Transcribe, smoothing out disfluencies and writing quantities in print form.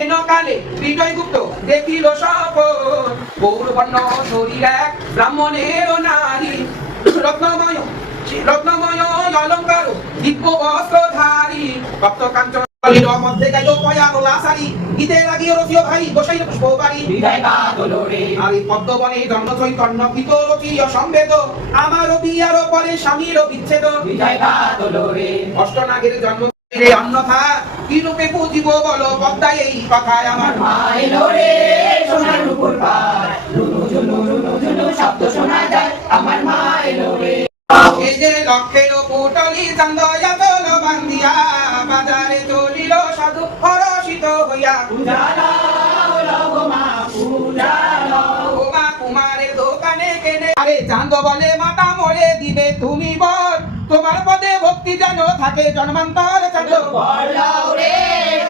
কালে বিজয় গুপ্ত দেখিল সপন গৌরবর্ণ শরীর এক ব্রাহ্মণের নারী রত্নময় রত্নময় অলঙ্কার দিব্য বস্ত্রধারী ভক্ত কাঞ্চন মধ্যে গেল পয়া লাসারি গীতে লাগিয়ে রসিও ভাই বসাই পুষ্প বাড়ি আর এই পদ্মবনে জন্ম চৈতন্য গীত রচিয় সম্বেদ আমারও বিয়ার পরে স্বামীর বিচ্ছেদ অষ্টনাগের জন্ম অন্যথা কি রূপে পুজিব বলো পদ্মায় এই কথায় আমার মা এলো রে সোনার উপর পায় রুনু ঝুনু রুনু ঝুনু শব্দ শোনা যায় আমার মা এলো রে এই যে লক্ষের পুটলি চান্দয়া তোল বান্দিয়া বাজারে চলিল সাধু হরষিত হইয়া পূজা লাও গো মা পূজা লাও ও মা কুমারের দোকানে কেনে আরে চাঁদ বলে মাতা মরে দিবে তুমি বল তোমার পদে ভক্তি যেন থাকে জন্মান্তর চাঁদ বলাও